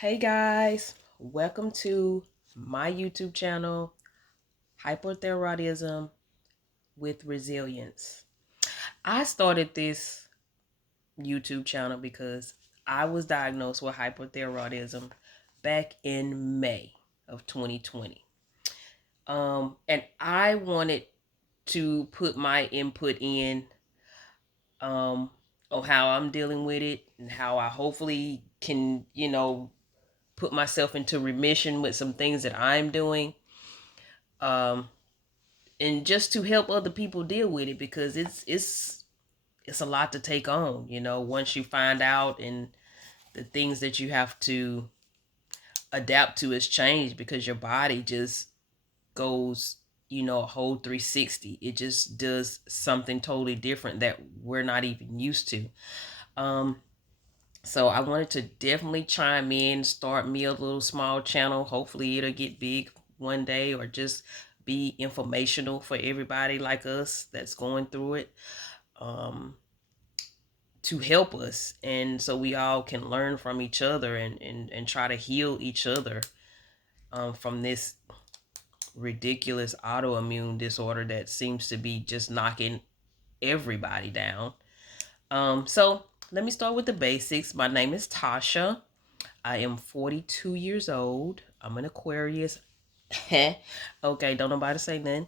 Hey guys, welcome to my YouTube channel, Hyperthyroidism with Resilience. I started this YouTube channel because I was diagnosed with hyperthyroidism back in May of 2020. And I wanted to put my input in um, on how I'm dealing with it and how I hopefully can, put myself into remission with some things that I'm doing. Um, and just to help other people deal with it because it's a lot to take on, once you find out and the things that you have to adapt to has changed because your body just goes, a whole 360. It just does something totally different that we're not even used to. Um, so I wanted to definitely chime in, start me a little small channel. Hopefully it'll get big one day or just be informational for everybody like us that's going through it, um, to help us. And so we all can learn from each other and try to heal each other from this ridiculous autoimmune disorder that seems to be just knocking everybody down. So let me start with the basics. My name is Tasha. I am 42 years old. I'm an Aquarius. Okay, don't nobody say nothing.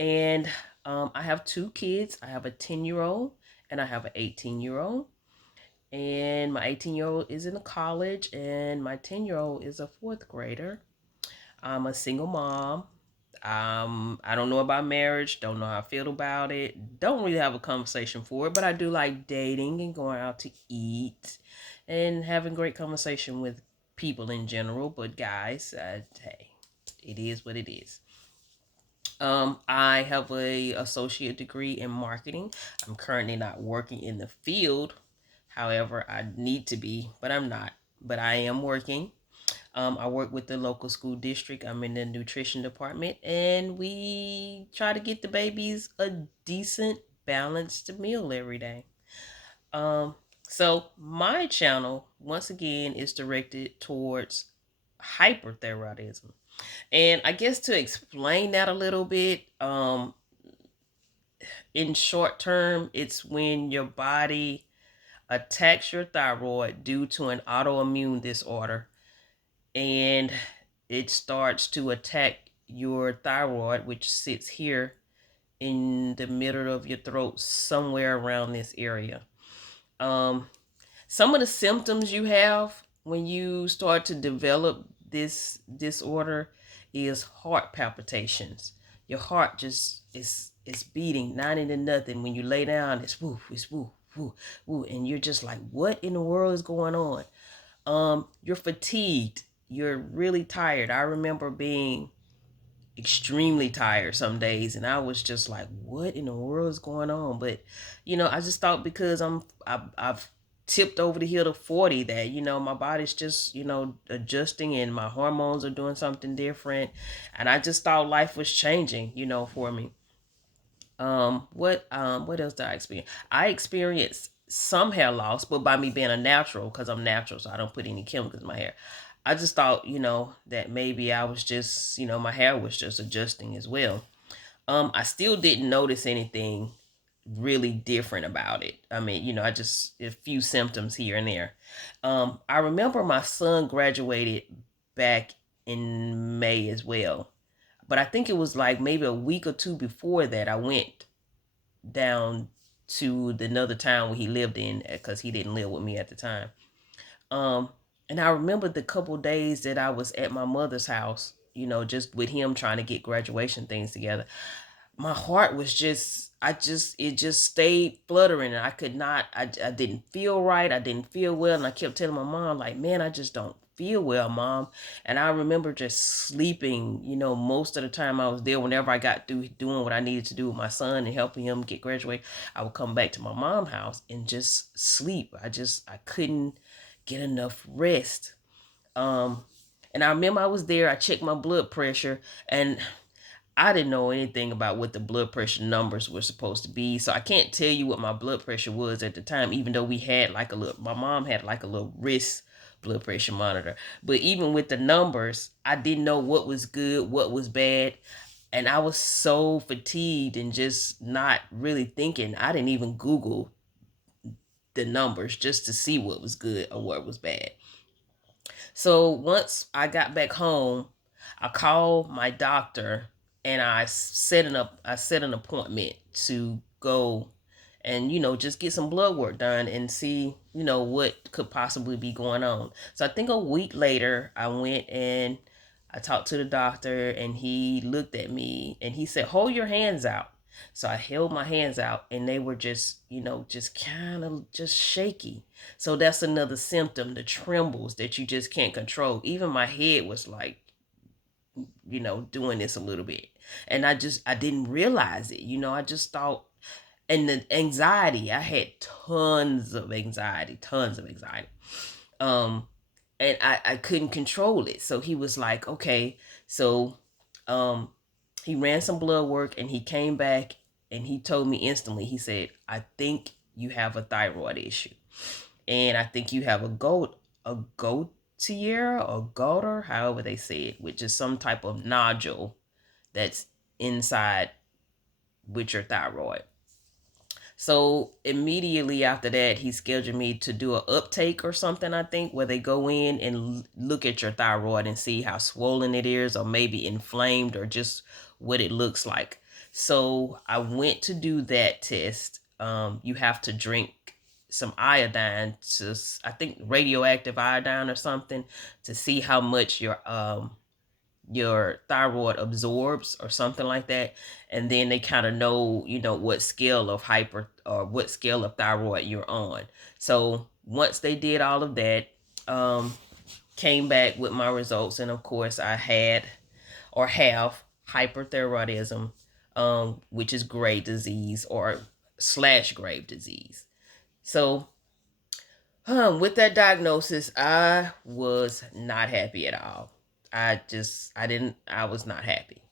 And I have two kids. I have a 10-year-old and I have an 18-year-old. And my 18-year-old is in college and my 10-year-old is a fourth grader. I'm a single mom. I don't know about marriage, don't know how I feel about it, don't really have a conversation for it, but I do like dating and going out to eat and having great conversation with people in general. But guys, hey, it is what it is. I have a associate degree in marketing. I'm currently not working in the field. However, I need to be, but I'm not. But I am working. I work with the local school district. I'm in the nutrition department, and we try to get the babies a decent, balanced meal every day. Um, so my channel, once again, is directed towards hyperthyroidism. And I guess to explain that a little bit, in short term, it's when your body attacks your thyroid due to an autoimmune disorder, and it starts to attack your thyroid, which sits here in the middle of your throat, somewhere around this area. Um, some of the symptoms you have when you start to develop this disorder is heart palpitations. Your heart just is beating 90 to nothing. When you lay down, it's woo, woo, woo, and you're just like, what in the world is going on? You're fatigued. You're really tired. I remember being extremely tired some days, and I was just like, what in the world is going on? But I just thought because I've tipped over the hill to 40 that my body's just adjusting and my hormones are doing something different, and I just thought life was changing for me. What else did I experience? I experienced some hair loss, but by me being a natural, because I'm natural, so I don't put any chemicals in my hair. I just thought, that maybe I was just, my hair was just adjusting as well. I still didn't notice anything really different about it. I mean, I just a few symptoms here and there. I remember my son graduated back in May as well, but I think it was like maybe a week or two before that I went down to another town where he lived in because he didn't live with me at the time. Um, and I remember the couple days that I was at my mother's house, just with him trying to get graduation things together. My heart was just, it just stayed fluttering, and I could not, I didn't feel right. I didn't feel well. And I kept telling my mom, like, man, I just don't feel well, Mom. And I remember just sleeping, most of the time I was there. Whenever I got through doing what I needed to do with my son and helping him get graduated, I would come back to my mom's house and just sleep. I couldn't get enough rest. Um, and I remember I was there, I checked my blood pressure, and I didn't know anything about what the blood pressure numbers were supposed to be. So I can't tell you what my blood pressure was at the time, even though we had like a little, my mom had like a little wrist blood pressure monitor. But even with the numbers, I didn't know what was good, what was bad. And I was so fatigued and just not really thinking. I didn't even Google the numbers just to see what was good or what was bad. So once I got back home, I called my doctor and I set an appointment to go and just get some blood work done and see what could possibly be going on. So I think a week later I went and I talked to the doctor and he looked at me and he said, "Hold your hands out." So I held my hands out and they were just, just kind of just shaky. So that's another symptom, the trembles that you just can't control. Even my head was like, doing this a little bit. And I didn't realize it. I just thought, and the anxiety, I had tons of anxiety, tons of anxiety. Um, and I couldn't control it. So he was like, okay, so um, he ran some blood work and he came back and he told me instantly, he said, "I think you have a thyroid issue. And I think you have a gotier or goiter, however they say it, which is some type of nodule that's inside with your thyroid." So immediately after that, he scheduled me to do an uptake or something, I think, where they go in and look at your thyroid and see how swollen it is or maybe inflamed or just what it looks like. So I went to do that test. You have to drink some iodine to, I think, radioactive iodine or something, to see how much your thyroid absorbs or something like that. And then they kind of know, what scale of hyper or what scale of thyroid you're on. So once they did all of that, came back with my results, and of course I had or have hyperthyroidism, which is grave disease or slash grave disease. So with that diagnosis, I was not happy at all. I was not happy.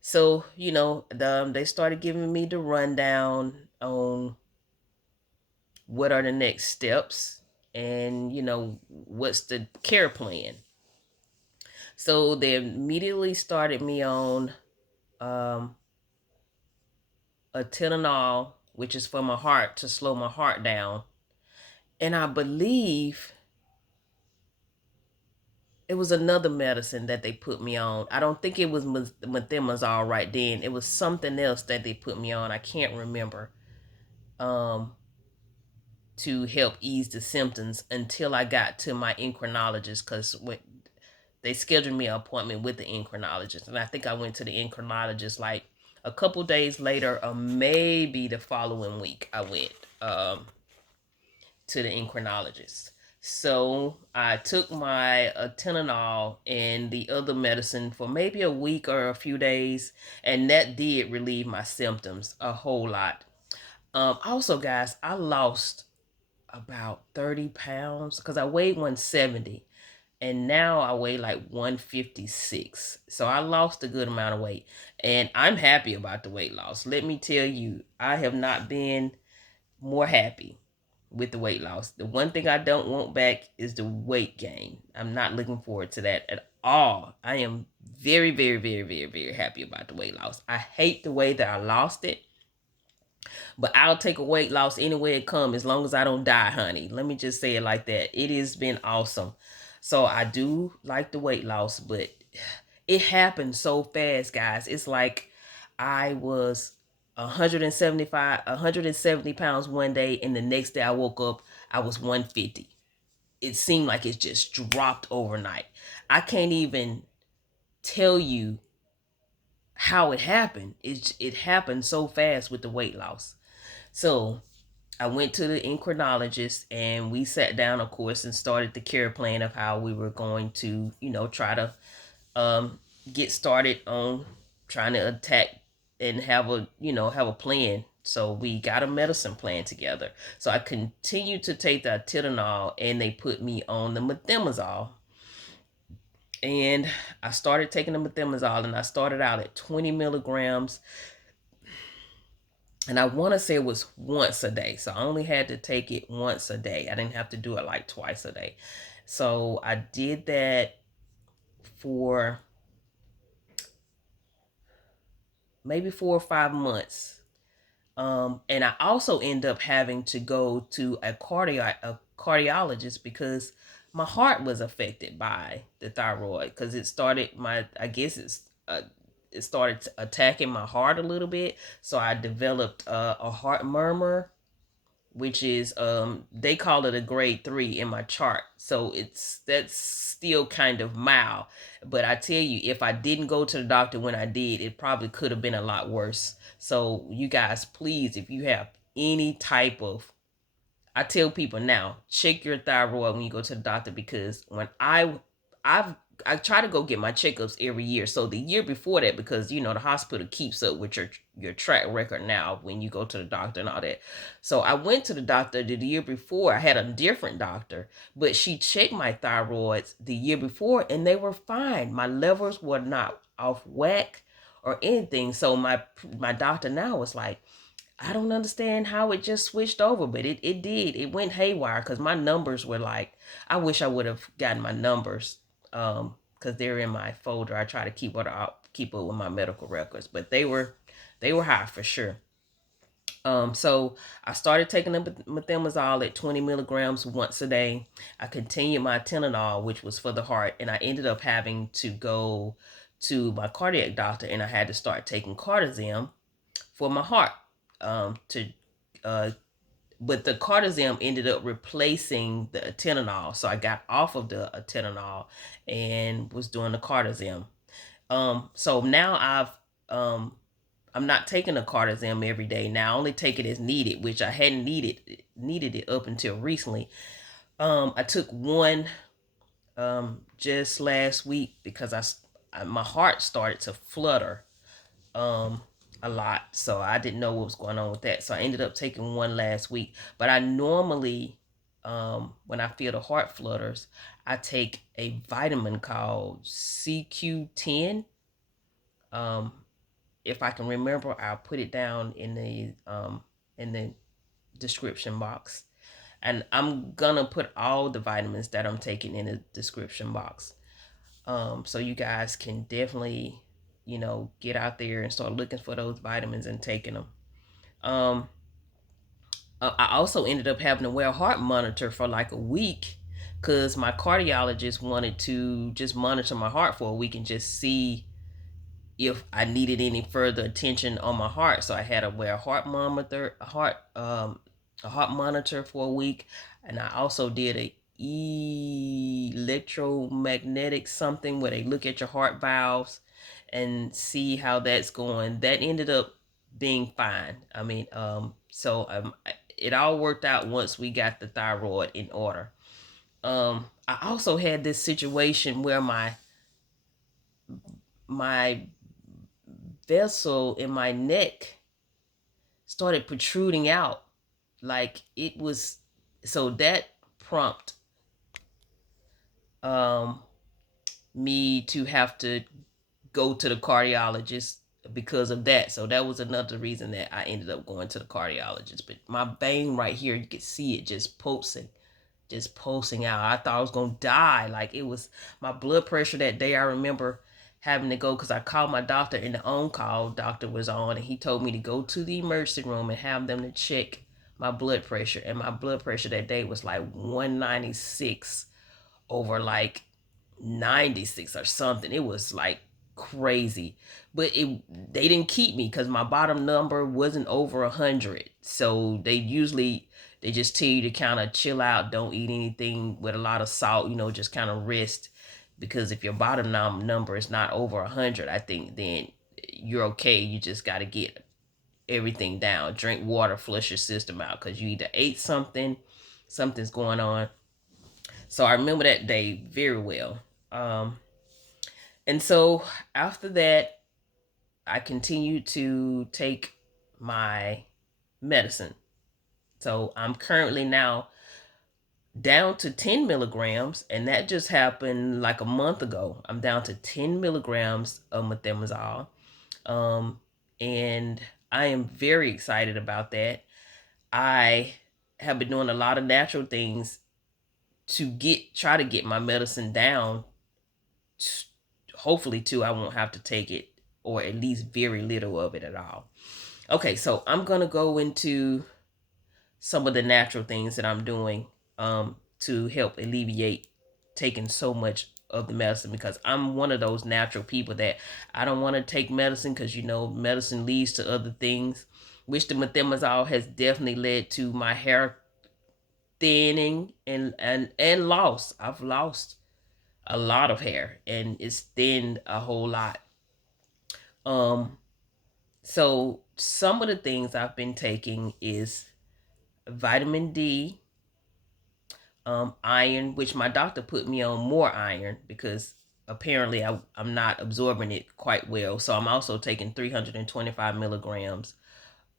So, they started giving me the rundown on what are the next steps and, what's the care plan. So they immediately started me on um, a Tylenol, which is for my heart, to slow my heart down. And I believe it was another medicine that they put me on. I don't think it was methimazole right then. It was something else that they put me on. I can't remember. Um, to help ease the symptoms until I got to my endocrinologist, because they scheduled me an appointment with the endocrinologist, and I think I went to the endocrinologist like a couple days later, or maybe the following week. I went to the endocrinologist. So I took my Tylenol and the other medicine for maybe a week or a few days, and that did relieve my symptoms a whole lot. Also, guys, I lost about 30 pounds because I weighed 170 and now I weigh like 156. So I lost a good amount of weight, and I'm happy about the weight loss. Let me tell you, I have not been more happy with the weight loss. The one thing I don't want back is the weight gain. I'm not looking forward to that at all. I am very, very, very, very, very happy about the weight loss. I hate the way that I lost it, but I'll take a weight loss any way it comes as long as I don't die, honey. Let me just say it like that. It has been awesome. So I do like the weight loss, but it happened so fast, guys. It's like I was 170 pounds one day, and the next day I woke up, I was 150. It seemed like it just dropped overnight. I can't even tell you how it happened. It happened so fast with the weight loss. So I went to the endocrinologist and we sat down, of course, and started the care plan of how we were going to, try to um, get started on trying to attack and have a plan. So we got a medicine plan together. So I continued to take the Tylenol and they put me on the methimazole. And I started taking the methimazole and I started out at 20 milligrams, and I want to say it was once a day. So I only had to take it once a day. I didn't have to do it like twice a day. So I did that for maybe 4 or 5 months. And I also end up having to go to a cardiologist because my heart was affected by the thyroid, because it started my I guess it started attacking my heart a little bit. So I developed a heart murmur, which is they call it a grade 3 in my chart. So that's still kind of mild. But I tell you, if I didn't go to the doctor when I did, it probably could have been a lot worse. So you guys, please, if you have any type of, I tell people now, check your thyroid when you go to the doctor, because when I've I try to go get my checkups every year. So the year before that, because the hospital keeps up with your track record now when you go to the doctor and all that. So I went to the doctor the year before. I had a different doctor, but she checked my thyroids the year before and they were fine. My levels were not off whack or anything. So my doctor now was like, I don't understand how it just switched over, but it did. It went haywire because my numbers were like, I wish I would have gotten my numbers because they're in my folder. I try to keep up with my medical records, but they were high for sure. So I started taking the methimazole at 20 milligrams once a day. I continued my Tylenol, which was for the heart, and I ended up having to go to my cardiac doctor, and I had to start taking Cardizem for my heart. To But the Cardizem ended up replacing the Atenolol, so I got off of the Atenolol and was doing the Cardizem. So now I'm not taking the Cardizem every day now. I only take it as needed, which I hadn't needed it up until recently. I took one just last week because my heart started to flutter um a lot, so I didn't know what was going on with that, so I ended up taking one last week. But I normally, when I feel the heart flutters, I take a vitamin called CQ10. um if I can remember, I'll put it down in the description box, and I'm gonna put all the vitamins that I'm taking in the description box. So you guys can definitely, get out there and start looking for those vitamins and taking them. Um, I also ended up having to wear a heart monitor for like a week because my cardiologist wanted to just monitor my heart for a week and just see if I needed any further attention on my heart. So I had to wear a heart monitor for a week, and I also did a electromagnetic something where they look at your heart valves and see how that's going. That ended up being fine. I mean, it all worked out once we got the thyroid in order. I also had this situation where my vessel in my neck started protruding out, like it was, so that prompt um me to have to go to the cardiologist because of that. So that was another reason that I ended up going to the cardiologist. But my vein right here, you could see it just pulsing out. I thought I was gonna die. Like, it was my blood pressure that day. I remember having to go because I called my doctor, and the on-call doctor was on, and he told me to go to the emergency room and have them to check my blood pressure. And my blood pressure that day was like 196 over like 96 or something. It was like crazy. But they didn't keep me because my bottom number wasn't over 100. So they just tell you to kind of chill out, don't eat anything with a lot of salt, just kind of rest. Because if your bottom number is not over 100, I think then you're okay. You just got to get everything down. Drink water, flush your system out, because you either ate something's going on. So I remember that day very well. Um, and so after that, I continued to take my medicine. So I'm currently now down to 10 milligrams, and that just happened like a month ago. I'm down to 10 milligrams of methimazole. Um, and I am very excited about that. I have been doing a lot of natural things try to get my medicine down. Hopefully too, I won't have to take it, or at least very little of it at all. Okay, so I'm gonna go into some of the natural things that I'm doing to help alleviate taking so much of the medicine, because I'm one of those natural people that I don't want to take medicine, because medicine leads to other things, which the methimazole has definitely led to my hair thinning and loss. I've lost a lot of hair, and it's thinned a whole lot. Um, so some of the things I've been taking is vitamin D, iron, which my doctor put me on more iron because apparently I'm not absorbing it quite well. So I'm also taking 325 milligrams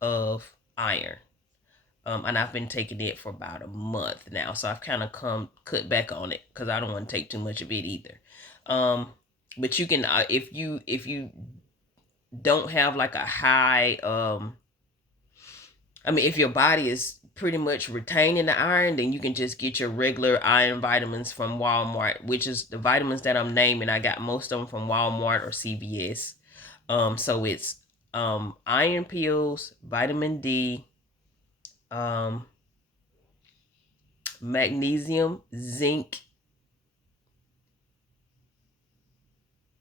of iron. And I've been taking it for about a month now. So I've kind of cut back on it because I don't want to take too much of it either. But you can, if you don't have like a high, if your body is pretty much retaining the iron, then you can just get your regular iron vitamins from Walmart, which is the vitamins that I'm naming. I got most of them from Walmart or CVS. So it's iron pills, vitamin D, um, magnesium, zinc,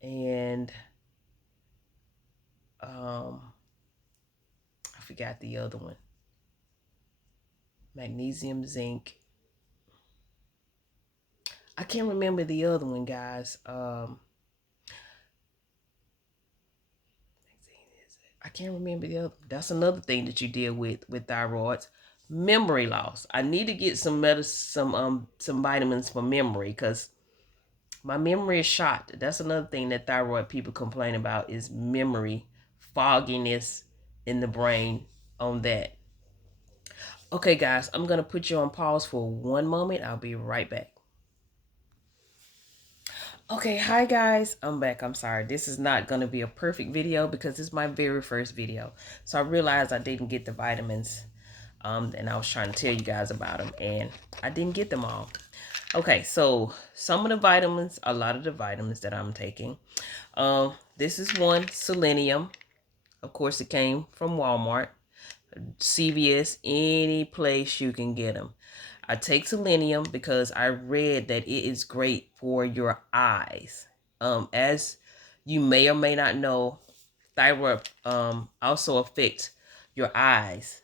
and I forgot the other one. Magnesium, zinc. I can't remember the other one, guys. I can't remember the other. That's another thing that you deal with thyroids. Memory loss. I need to get some medicine, some vitamins for memory, because my memory is shot. That's another thing that thyroid people complain about, is memory, fogginess in the brain on that. Okay, guys, I'm gonna put you on pause for one moment. I'll be right back. Okay, hi guys, I'm back. I'm sorry, this is not going to be a perfect video because it's my very first video. So I realized I didn't get the vitamins, and I was trying to tell you guys about them, and I didn't get them all. Okay, so some of the vitamins, a lot of the vitamins that I'm taking. This is one, selenium. Of course, it came from Walmart, CVS, any place you can get them. I take selenium because I read that it is great for your eyes. As you may or may not know, thyroid also affects your eyes.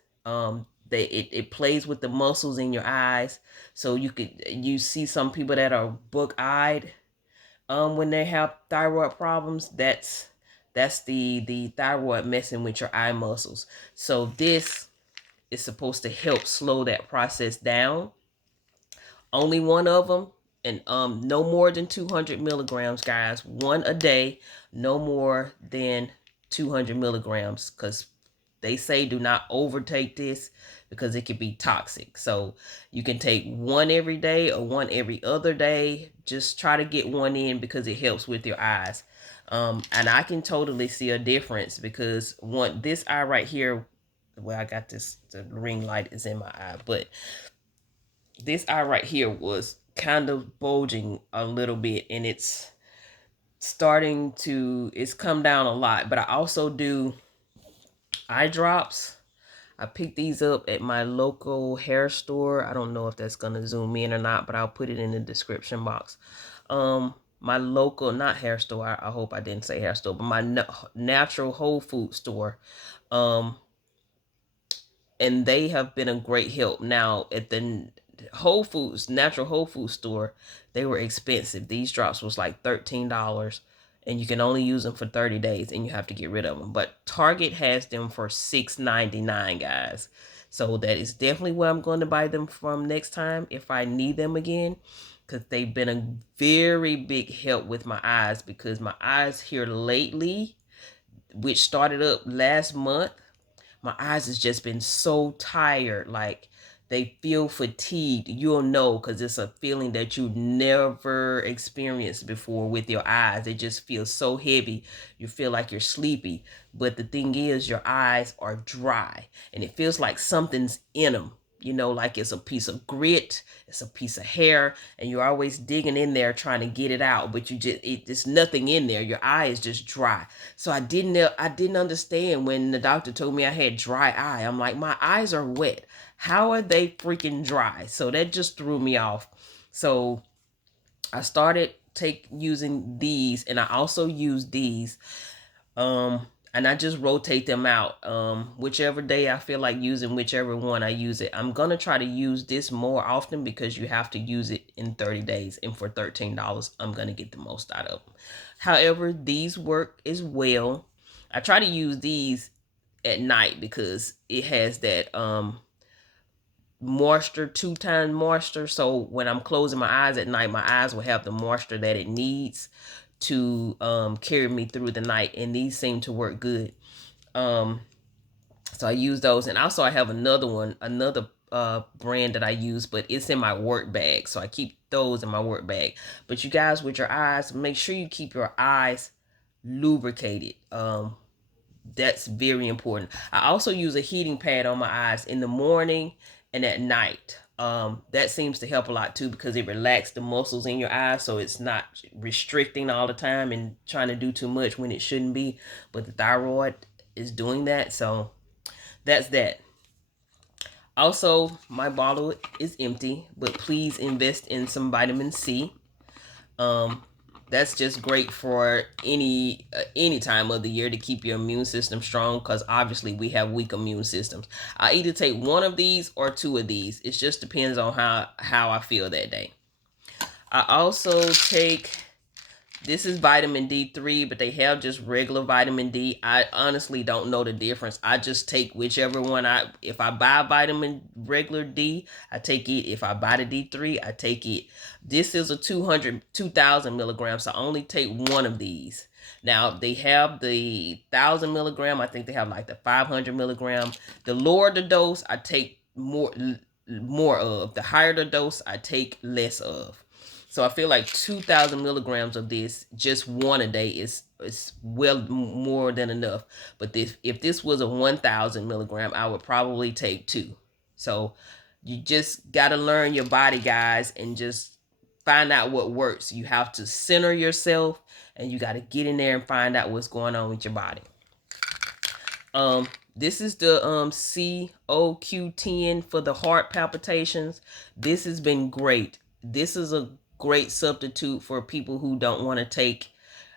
It plays with the muscles in your eyes, so you see some people that are book-eyed when they have thyroid problems. That's the thyroid messing with your eye muscles. So this is supposed to help slow that process down. Only one of them, and no more than 200 milligrams, guys. One a day, no more than 200 milligrams, because they say do not overtake this because it can be toxic. So you can take one every day or one every other day. Just try to get one in because it helps with your eyes. And I can totally see a difference because this eye right here, well, I got this, the ring light is in my eye, but this eye right here was kind of bulging a little bit, and it's come down a lot. But I also do eye drops. I picked these up at my local hair store. I don't know if that's gonna zoom in or not, but I'll put it in the description box. My local, not hair store, I hope I didn't say hair store, but my natural whole food store. And they have been a great help. Now at the natural Whole Foods store, they were expensive. These drops was like $13, and you can only use them for 30 days and you have to get rid of them. But Target has them for $6.99, guys. So that is definitely where I'm going to buy them from next time if I need them again, because they've been a very big help with my eyes, because my eyes here lately, which started up last month, my eyes has just been so tired. Like, they feel fatigued. You'll know, because it's a feeling that you never experienced before with your eyes. It just feels so heavy. You feel like you're sleepy. But the thing is, your eyes are dry, and it feels like something's in them. you know, like it's a piece of grit, it's a piece of hair, and you're always digging in there trying to get it out, but there's nothing in there. Your eye is just dry. So I didn't understand when the doctor told me I had dry eye. I'm like, my eyes are wet. How are they freaking dry? So that just threw me off. So I started take using these, and I also use these. And I just rotate them out. Whichever day I feel like using whichever one, I use it. I'm gonna try to use this more often because you have to use it in 30 days, and for $13, I'm gonna get the most out of them. However, these work as well. I try to use these at night because it has that moisture, 2 times moisture. So when I'm closing my eyes at night, my eyes will have the moisture that it needs to carry me through the night, and these seem to work good. um so I use those, and also I have another brand that I use, but it's in my work bag, so I keep those in my work bag. But you guys, with your eyes, make sure you keep your eyes lubricated. That's very important. I also use a heating pad on my eyes in the morning and at night. That seems to help a lot too, because it relaxes the muscles in your eyes, so it's not restricting all the time and trying to do too much when it shouldn't be. But the thyroid is doing that, so that's that. Also, my bottle is empty, but please invest in some vitamin C. Um, that's just great for any time of the year to keep your immune system strong, because obviously we have weak immune systems. I either take one of these or two of these. It just depends on how I feel that day. I also take, this is vitamin D3, but they have just regular vitamin D. I honestly don't know the difference. I just take whichever one. If I buy vitamin regular D, I take it. If I buy the D3, I take it. This is a 2,000 milligrams, so I only take one of these. Now they have the 1,000 milligram. I think they have like the 500 milligram. The lower the dose, I take more of. The higher the dose, I take less of. So I feel like 2,000 milligrams of this, just one a day, is well more than enough. But if this was a 1,000 milligram, I would probably take two. So you just got to learn your body, guys, and just find out what works. You have to center yourself, and you got to get in there and find out what's going on with your body. This is the COQ10 for the heart palpitations. This has been great. This is a great substitute for people who don't want to take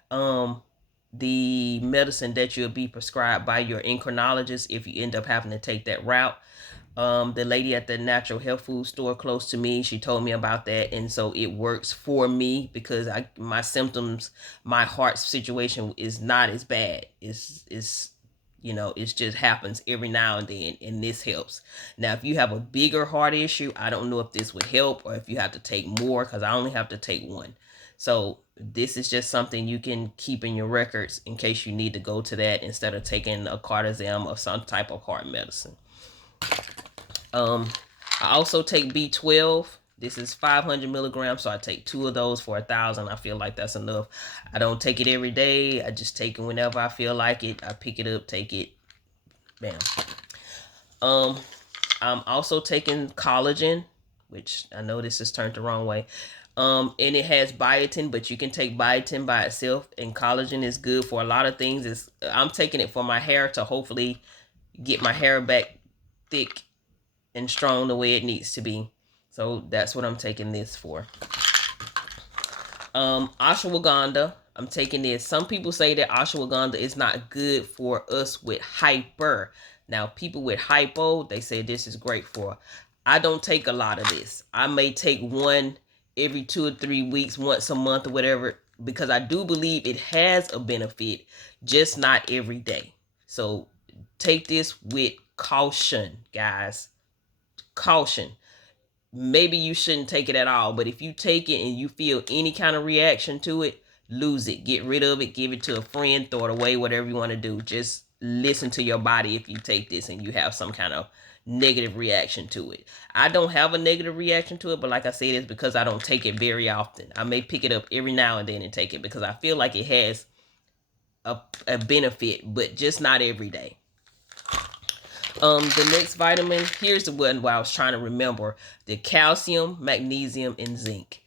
the medicine that you'll be prescribed by your endocrinologist if you end up having to take that route. The lady at the natural health food store close to me, she told me about that, and so it works for me because my symptoms, my heart situation is not as bad. It's it just happens every now and then, and this helps. Now, if you have a bigger heart issue, I don't know if this would help or if you have to take more, because I only have to take one. So this is just something you can keep in your records in case you need to go to that instead of taking a cortisone or some type of heart medicine. I also take B12. This is 500 milligrams, so I take two of those for 1,000. I feel like that's enough. I don't take it every day. I just take it whenever I feel like it. I pick it up, take it, bam. I'm also taking collagen, which I know this is turned the wrong way. And it has biotin, but you can take biotin by itself, and collagen is good for a lot of things. I'm taking it for my hair to hopefully get my hair back thick and strong the way it needs to be. So that's what I'm taking this for. Ashwagandha, I'm taking this. Some people say that ashwagandha is not good for us with hyper. Now, people with hypo, they say this is great for. I don't take a lot of this. I may take one every 2 or 3 weeks, once a month or whatever, because I do believe it has a benefit, just not every day. So take this with caution, guys. Caution. Maybe you shouldn't take it at all, but if you take it and you feel any kind of reaction to it, lose it, get rid of it, give it to a friend, throw it away, whatever you want to do. Just listen to your body if you take this and you have some kind of negative reaction to it. I don't have a negative reaction to it, but like I said, it's because I don't take it very often. I may pick it up every now and then and take it because I feel like it has a benefit, but just not every day. The next vitamin, here's the one where I was trying to remember: the calcium, magnesium, and zinc.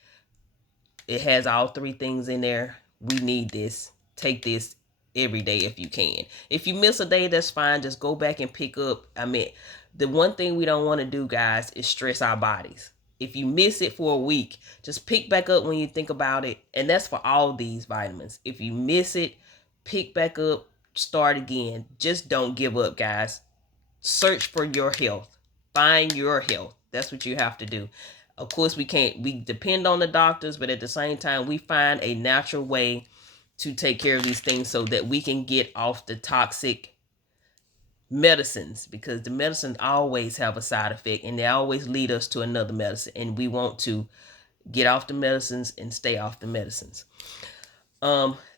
It has all three things in there. We need this. Take this every day if you can. If you miss a day, that's fine. Just go back and pick up. I mean, the one thing we don't want to do, guys, is stress our bodies. If you miss it for a week, just pick back up when you think about it. And that's for all these vitamins. If you miss it, pick back up, start again. Just don't give up, guys. Search for your health. Find your health. That's what you have to do. Of course, we depend on the doctors, but at the same time, we find a natural way to take care of these things so that we can get off the toxic medicines, because the medicines always have a side effect and they always lead us to another medicine, and we want to get off the medicines and stay off the medicines.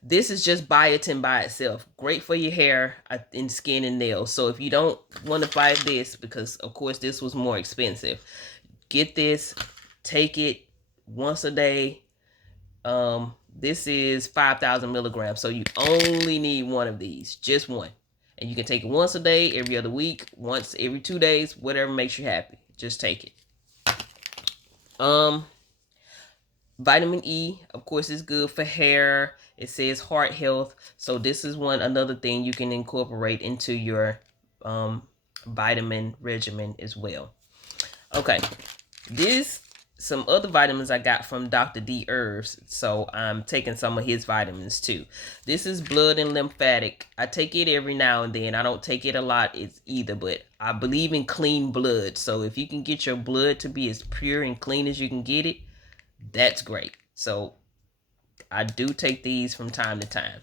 This is just biotin by itself. Great for your hair and skin and nails. So if you don't want to buy this, because of course this was more expensive, get this, take it once a day. This is 5,000 milligrams. So you only need one of these, just one. And you can take it once a day, every other week, once every 2 days, whatever makes you happy. Just take it. Vitamin E, of course, is good for hair. It says heart health. So this is another thing you can incorporate into your vitamin regimen as well. Okay, some other vitamins I got from Dr. D Herbs. So I'm taking some of his vitamins too. This is blood and lymphatic. I take it every now and then. I don't take it a lot either, but I believe in clean blood. So if you can get your blood to be as pure and clean as you can get it, that's great. So I do take these from time to time.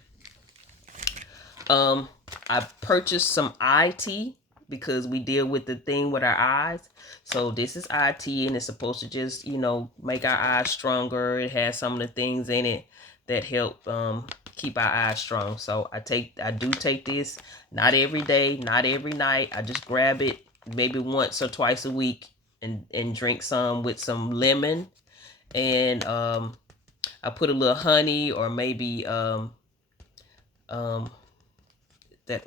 I purchased some eye tea because we deal with the thing with our eyes. So this is eye tea, and it's supposed to just, make our eyes stronger. It has some of the things in it that help keep our eyes strong. So I do take this, not every day, not every night. I just grab it maybe once or twice a week and drink some with some lemon, and I put a little honey, or maybe that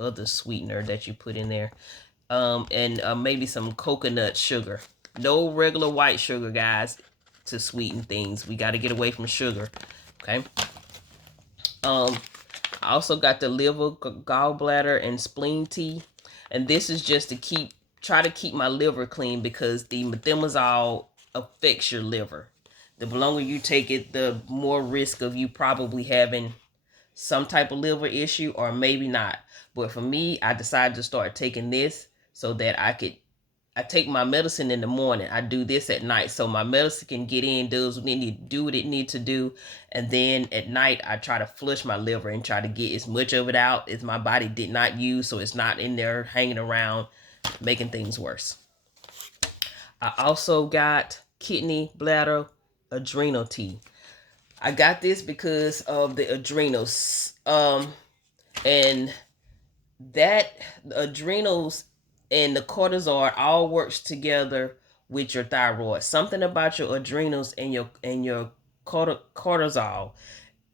other sweetener that you put in there, and maybe some coconut sugar. No regular white sugar, guys, to sweeten things. We got to get away from sugar. Okay. I also got the liver, gallbladder, and spleen tea, and this is just to try to keep my liver clean, because the methimazole affects your liver. The longer you take it, the more risk of you probably having some type of liver issue, or maybe not. But for me, I decided to start taking this so that I take my medicine in the morning. I do this at night, so my medicine can get in, does what it need to do, what it need to do, and then at night I try to flush my liver and try to get as much of it out as my body did not use, so it's not in there hanging around making things worse. I also got kidney, bladder, adrenal tea. I got this because of the adrenals. And that adrenals and the cortisol all works together with your thyroid. Something about your adrenals and your cortisol,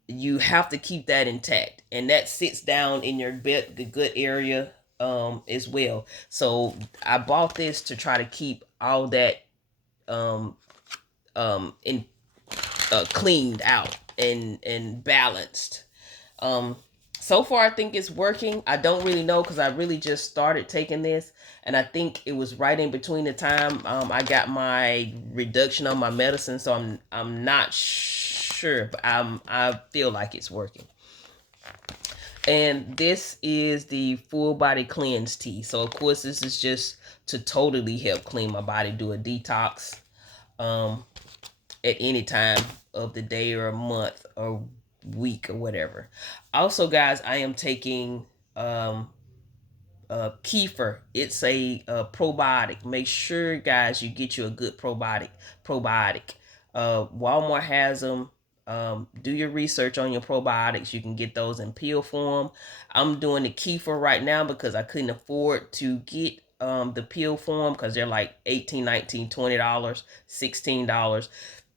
you have to keep that intact, and that sits down in your gut area as well. So I bought this to try to keep all that in cleaned out and balanced. So far I think it's working. I don't really know, because I really just started taking this, and I think it was right in between the time I got my reduction on my medicine, so I'm not sure, but I feel like it's working. And this is the full body cleanse tea. So of course this is just to totally help clean my body, do a detox at any time of the day or a month or week or whatever. Also, guys, I am taking kefir. It's a probiotic. Make sure, guys, you get you a good probiotic. Walmart has them. Do your research on your probiotics. You can get those in pill form. I'm doing the kefir right now because I couldn't afford to get the pill form, because they're like $18, $19, $20, $16.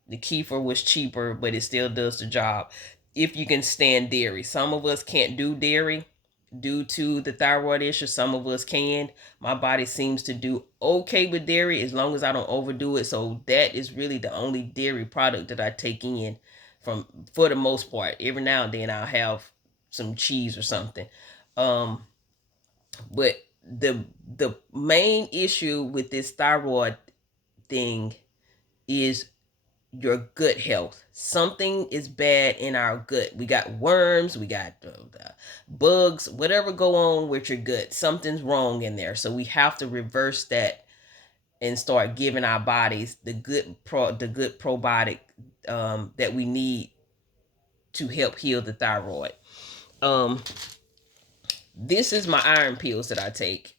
The kefir was cheaper, but it still does the job if you can stand dairy. Some of us can't do dairy. due to the thyroid issue. Some of us can. My body seems to do okay with dairy as long as I don't overdo it. So that is really the only dairy product that I take in from, for the most part. Every now and then I'll have some cheese or something. Um, but the main issue with this thyroid thing is your gut health. Something is bad in our gut. We got worms, we got bugs, whatever go on with your gut. Something's wrong in there. So we have to reverse that and start giving our bodies the good probiotic that we need to help heal the thyroid. Um, this is my iron pills that I take.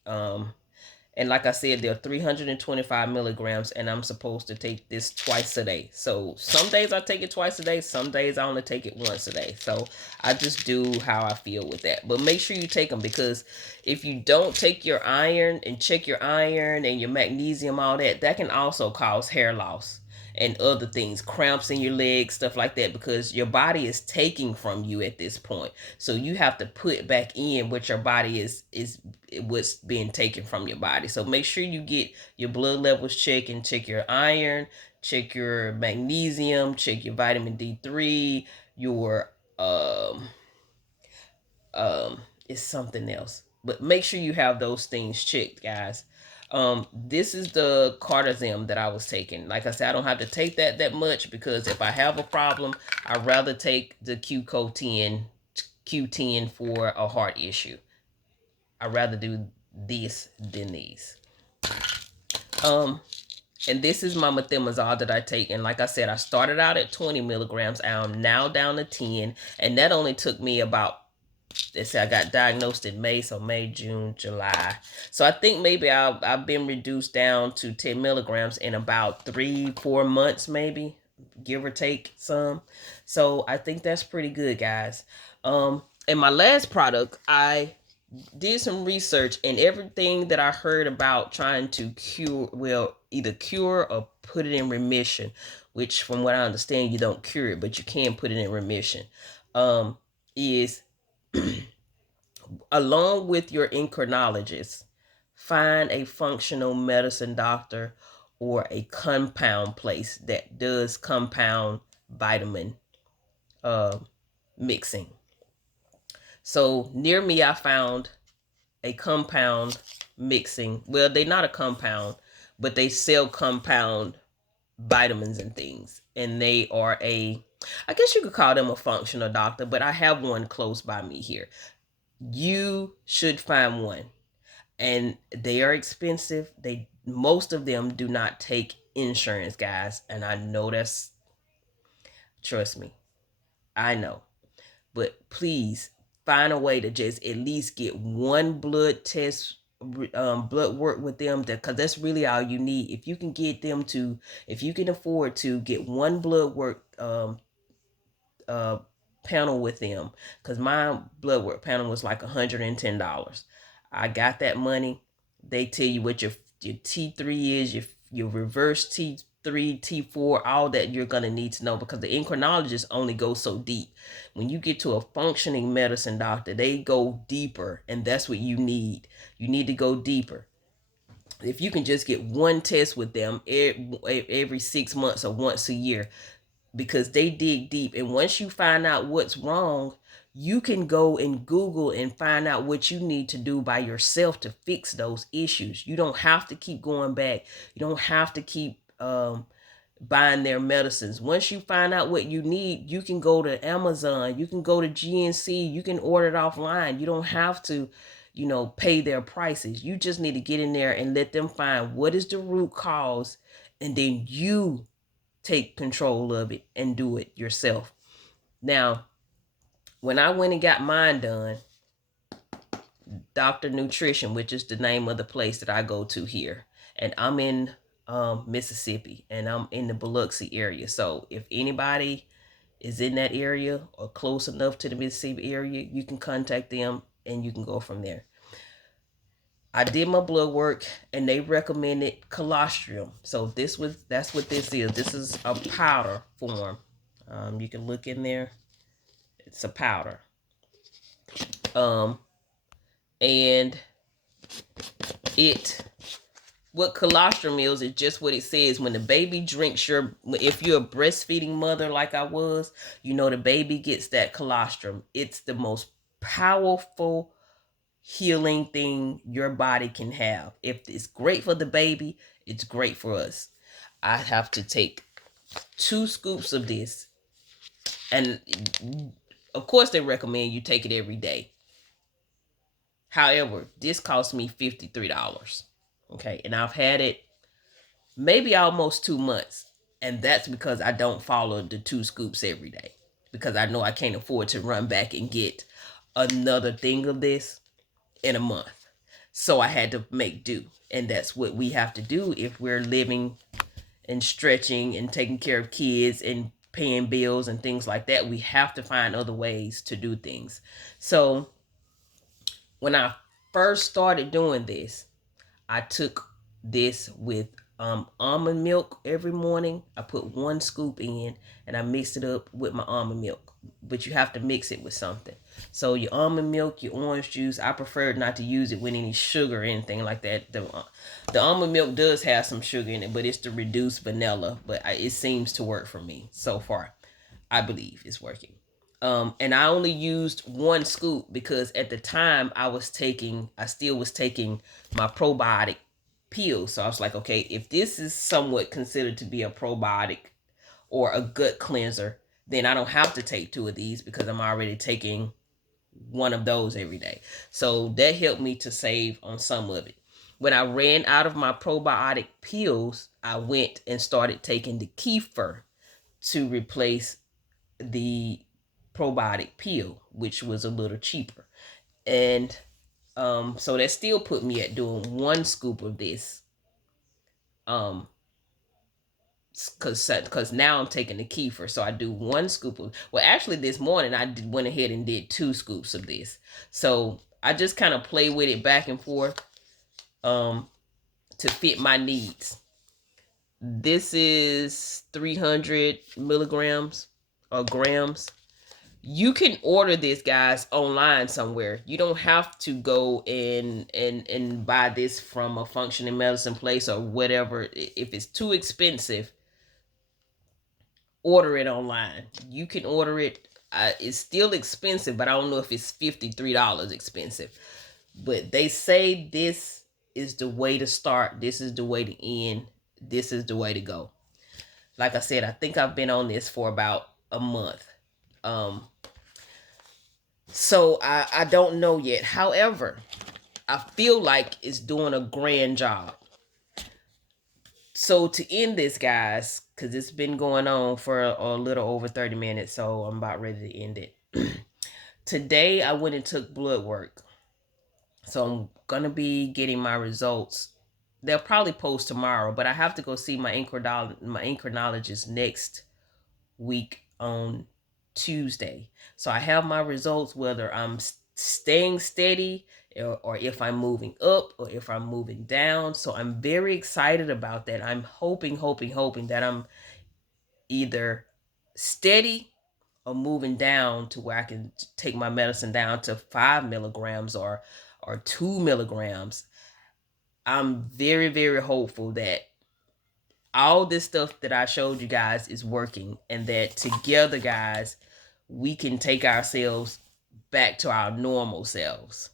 And like I said, they're 325 milligrams, and I'm supposed to take this twice a day. So some days I take it twice a day. Some days I only take it once a day. So I just do how I feel with that. But make sure you take them, because if you don't take your iron and check your iron and your magnesium, all that, that can also cause hair loss and other things, cramps in your legs, stuff like that, because your body is taking from you at this point. So you have to put back in what your body is what's being taken from your body. So make sure you get your blood levels checked and check your iron, check your magnesium, check your vitamin D3, your it's something else. But make sure you have those things checked, guys. This is the Cartazem that I was taking. Like I said, I don't have to take that much, because if I have a problem, I'd rather take the Q10 for a heart issue. I'd rather do this than these. Um, and this is my methimazole that I take. And like I said, I started out at 20 milligrams. I'm now down to 10. And that only took me about, they say I got diagnosed in May, so May, June, July. So I think maybe I've been reduced down to 10 milligrams in about 3-4 months, maybe, give or take some. So I think that's pretty good, guys. And my last product, I did some research, and everything that I heard about trying to cure, well, either cure or put it in remission, which from what I understand, you don't cure it, but you can put it in remission, is along with your endocrinologist, find a functional medicine doctor or a compound place that does compound vitamin uh, mixing. So near me, I found a compound mixing. Well, they're not a compound, but they sell compound vitamins and things. And they are I guess you could call them a functional doctor, but I have one close by me here. You should find one. And they are expensive. Most of them do not take insurance, guys. And I know that's, trust me, I know. But please find a way to just at least get one blood test, blood work with them, because that's really all you need. If you can get them to, if you can afford to get one blood work uh panel with them, because my blood work panel was like $110. I got that money. They tell you what your T3 is, your reverse T3, T4, all that you're gonna need to know, because the endocrinologist only goes so deep. When you get to a functioning medicine doctor, they go deeper, and that's what you need. You need to go deeper. If you can just get one test with them every 6 months or once a year, because they dig deep. And once you find out what's wrong, you can go and Google and find out what you need to do by yourself to fix those issues. You don't have to keep going back. You don't have to keep buying their medicines. Once you find out what you need, you can go to Amazon, you can go to GNC, you can order it offline. You don't have to, pay their prices. You just need to get in there and let them find what is the root cause, and then you take control of it and do it yourself. Now, when I went and got mine done, Dr. Nutrition, which is the name of the place that I go to here, and I'm in Mississippi, and I'm in the Biloxi area. So if anybody is in that area or close enough to the Mississippi area, you can contact them and you can go from there. I did my blood work, and they recommended colostrum. So that's what this is. This is a powder form. You can look in there. It's a powder. And it what colostrum is just what it says. When the baby drinks if you're a breastfeeding mother like I was, you know the baby gets that colostrum. It's the most powerful healing thing your body can have. If it's great for the baby, it's great for us. I have to take 2 scoops of this, and of course they recommend you take it every day. However, this cost me $53. Okay, and I've had it maybe almost 2 months. And that's because I don't follow the 2 scoops every day. Because I know I can't afford to run back and get another thing of this in a month. So I had to make do. And that's what we have to do if we're living and stretching and taking care of kids and paying bills and things like that. We have to find other ways to do things. So when I first started doing this, I took this with almond milk every morning. I put 1 scoop in and I mixed it up with my almond milk. But you have to mix it with something. So your almond milk, your orange juice, I prefer not to use it with any sugar or anything like that. The almond milk does have some sugar in it, but it's the reduced vanilla. But it seems to work for me so far. I believe it's working. And I only used 1 scoop because at the time I still was taking my probiotic pills. So I was like, okay, if this is somewhat considered to be a probiotic or a gut cleanser, then I don't have to take 2 of these because I'm already taking 1 of those every day. So that helped me to save on some of it. When I ran out of my probiotic pills, I went and started taking the kefir to replace the probiotic pill, which was a little cheaper. And so that still put me at doing 1 scoop of this. Because now I'm taking the kefir, so I do 1 scoop of. Well, actually, this morning went ahead and did 2 scoops of this. So I just kind of play with it back and forth, to fit my needs. This is 300 milligrams or grams. You can order this, guys, online somewhere. You don't have to go and buy this from a functioning medicine place or whatever. If it's too expensive, order it online. You can order it. It's still expensive, but I don't know if it's $53 expensive. But they say this is the way to start. This is the way to end. This is the way to go. Like I said, I think I've been on this for about a month. So I don't know yet. However, I feel like it's doing a grand job. So to end this, guys, because it's been going on for a little over 30 minutes, so I'm about ready to end it. Today, I went and took blood work. So I'm going to be getting my results. They'll probably post tomorrow, but I have to go see my endocrinologist next week on Tuesday. So I have my results whether I'm staying steady or if I'm moving up or if I'm moving down. So I'm very excited about that. I'm hoping that I'm either steady or moving down to where I can take my medicine down to 5 milligrams or 2 milligrams. I'm very, very hopeful that all this stuff that I showed you guys is working and that together, guys, we can take ourselves back to our normal selves.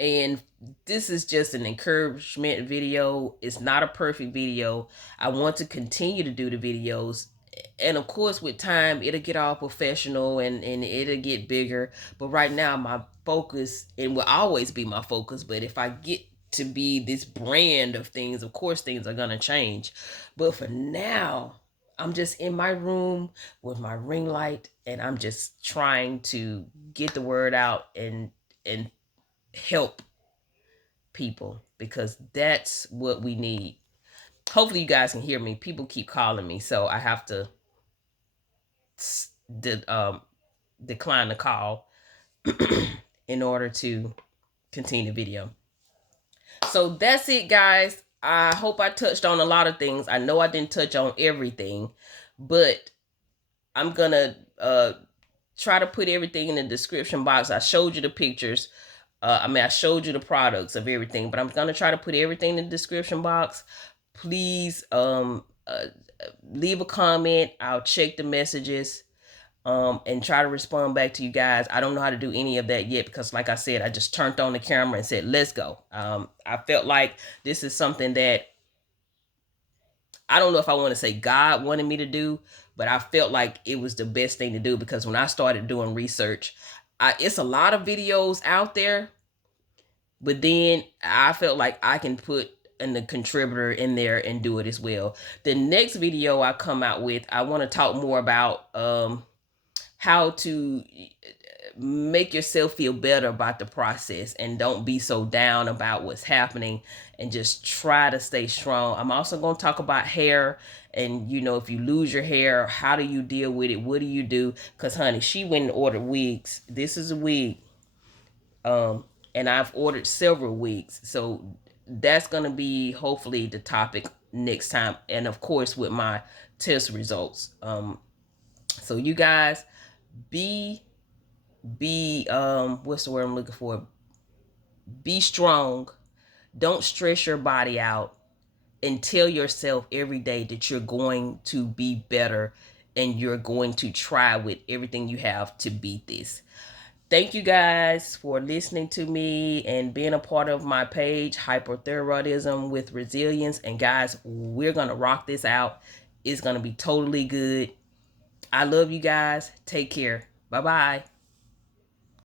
And this is just an encouragement video. It's not a perfect video. I want to continue to do the videos. And of course, with time, it'll get all professional and it'll get bigger. But right now, my focus, and will always be my focus, but if I get to be this brand of things, of course, things are going to change. But for now, I'm just in my room with my ring light and I'm just trying to get the word out and help people because that's what we need. Hopefully you guys can hear me. People keep calling me, so I have to decline the call in order to continue the video. So that's it, guys. I hope I touched on a lot of things. I know I didn't touch on everything, but I'm gonna try to put everything in the description box. I showed you the pictures. I showed you the products of everything, but I'm gonna try to put everything in the description box. Please, leave a comment. I'll check the messages, and try to respond back to you guys. I don't know how to do any of that yet because, like I said, I just turned on the camera and said, "Let's go." I felt like this is something that I don't know if I want to say God wanted me to do, but I felt like it was the best thing to do because when I started doing research, it's a lot of videos out there, but then I felt like I can put the contributor in there and do it as well. The next video I come out with, I want to talk more about how to make yourself feel better about the process and don't be so down about what's happening, and just try to stay strong. I'm also going to talk about hair, and if you lose your hair, how do you deal with it? What do you do? Because honey, she went and ordered wigs. This is a wig, and I've ordered several wigs, so that's going to be hopefully the topic next time, and of course with my test results. So you guys, be what's the word I'm looking for? Be strong. Don't stress your body out, and tell yourself every day that you're going to be better, and you're going to try with everything you have to beat this. Thank you guys for listening to me and being a part of my page, Hyperthyroidism with Resilience. And guys, we're going to rock this out. It's going to be totally good. I love you guys. Take care. Bye-bye.